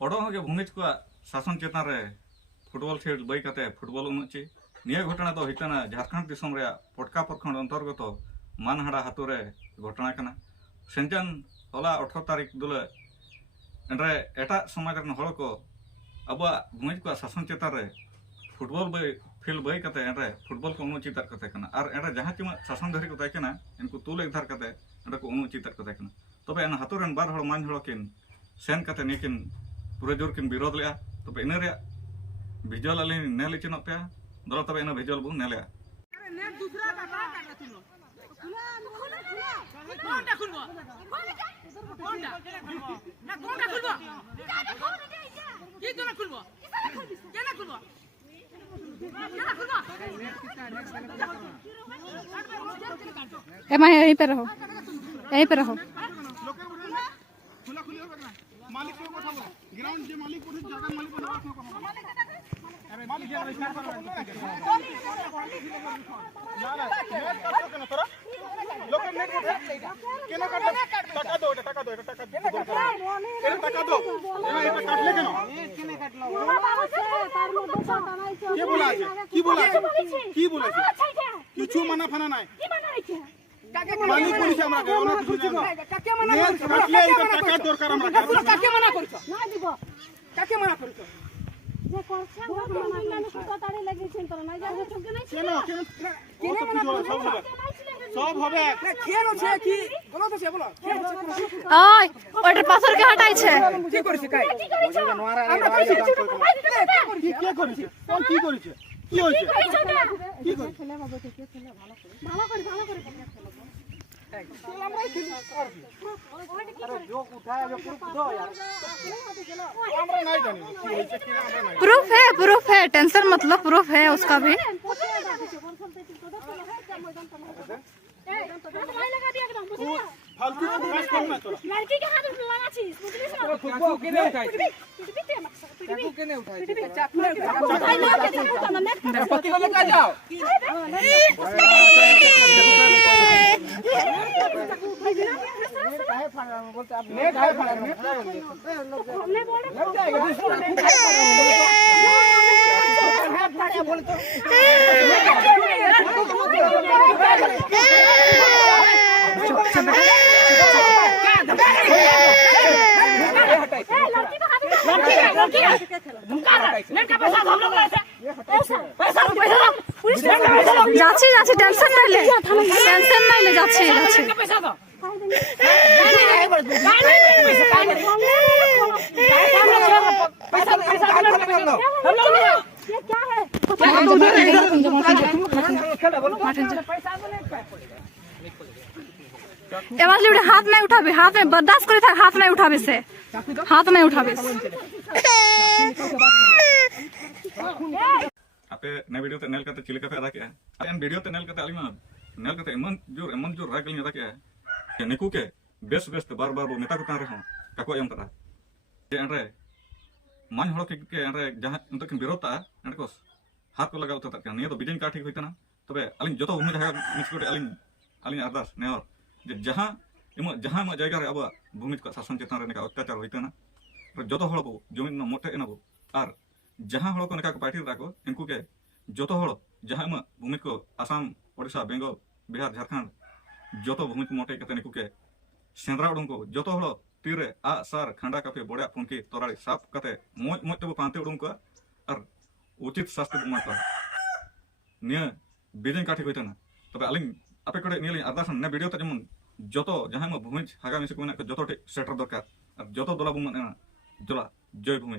ओडोगे भूमिज को शासन चेतन रे फुटबॉल खेल बई कते फुटबॉल उन्नति निया घटना तो हितना झारखंड दिसम रे पटका प्रखंड अंतर्गत मानहाड़ा हातुरे घटना कना सेंजन होला 18 तारीख दुले एंड्रे एटा समाज रन हड़ को अब भूमिज को शासन चेतन रे फुटबॉल बई फील्ड बई कते एंड्रे फुटबॉल को उन्नति तक कते कना और एंड्रे जहां चिमा शासन धरी को ताकना इनको तुल एक धार कते एंड्रे को उन्नति तक कते कना तबे एन हातुरन बार हड़ मान हड़ किन सेन कते नेकिन पूरे जोर किन विरोध लिया तबे इन रे भिजुअल अली नेल चिनो पे दल तबे इन भिजुअल बु नेले नेट दूसरा का काटा तुलो कोनटा खुलबो कोनटा ना कोनटा खुलबो की कोना खुलबो केना खुलबो केना खुलबो ए मैं यहीं पे रहो खुला खुली हो करना मालिक को কথা বলো গ্রাউন্ড যে মালিক কোন জায়গা মালিক কোন কথা বলো মালিক যে রেজিস্টার করো না না নেট কাটো কেন তোরা লোকের নেট কেন কাটলো টাকা দাও এটা টাকা দাও এটা টাকা দাও এটা টাকা দাও এটা কাটলে কেন কেন কাটলো তার মধ্যে টাকা নাই কি বলা আছে কিছু মানা ফানা নাই কি মানা আছে মালিক বলিছে আমরা ওনা কিছু না কাকে মানা করছো কাটলে এটা টাকা দরকার আমরা কাকে মানা করছো না দিব কাকে মানা করছো যে করছে মানে কত তাড়ি লাগিয়েছেন তোরা নাই যাবে চোখে নাই কেন সব হবে না খেল আছে কি বলো তো সে বলো ওই ওটার পাথর কে হটাইছে কি করেছে কাই আমরা কইছি কি করেছে কোন কি করেছে কি হইছে কি করে খেলে বাবা কে খেলে ভালো করে আমরাই খেলি আরে যোগ উঠায় जो प्रूफ दो यार আমরা নাই জানি কি হইছে কি আমরা নাই प्रूफ है टेंशन मतलब प्रूफ है उसका भी फालतू की बात करना तोरा लड़की के हाथ में लगा छी बुझलिस ना को केने उठाई चाकू केने उठाई पति को लेकर जाओ काहे फाड़ा बोलते आप नेट काहे फाड़ा हमने बोले बोले तो যাচ্ছি টেনশন নাই ले যাচ্ছি एबार लिबड़े हाथ नहीं उठाबे हाथ में बर्दाश्त करे था हाथ नहीं उठाबे से हाथ नहीं उठाबे आपे ने वीडियो ते नेल करते चिले का फायदा क्या है एन वीडियो ते नेल करते अली में नेल करते एमन जोर राग लिया क्या है कि निकू के बेस बार वो नेता को तारे हो काको एम करा जे एनरे मान हड़ के एनरे जहां उनते किन विरोधता एनरे को हाथ को लगा उतर के निया तो बिजन का ठीक होइतना तबे अली जतो उम्मीद है मिसकोटे अली अरदास नेहर जे जहां जायगा रे अब भूमि को शासन चेतन रे अत्याचार होइतना जतो हड़ को जमीन न मोटे एनाबो और जहां हड़ को नेका को पार्टी राको इनको के जतो हड़ जहां भूमि को आसाम ओडिशा बेंगल बिहार झारखंड जतो भूमि को मोटे कते निको के सेंद्रा उडुं को जतो हड़ तीरे आ सार खंडा कापे बड़े पुनकी तोराड़ी साफ कते मोज तब पांते उडुं को और उचित शास्ति बुमा को निया बिजन काठी होइतना तबे अलिंग आपे कोडे निली अरदास ने वीडियो त जमन जतो जहां भूमि हागा मिसे को जतो सेटर दरकार और जतो दला बुमा जला जय भूमि।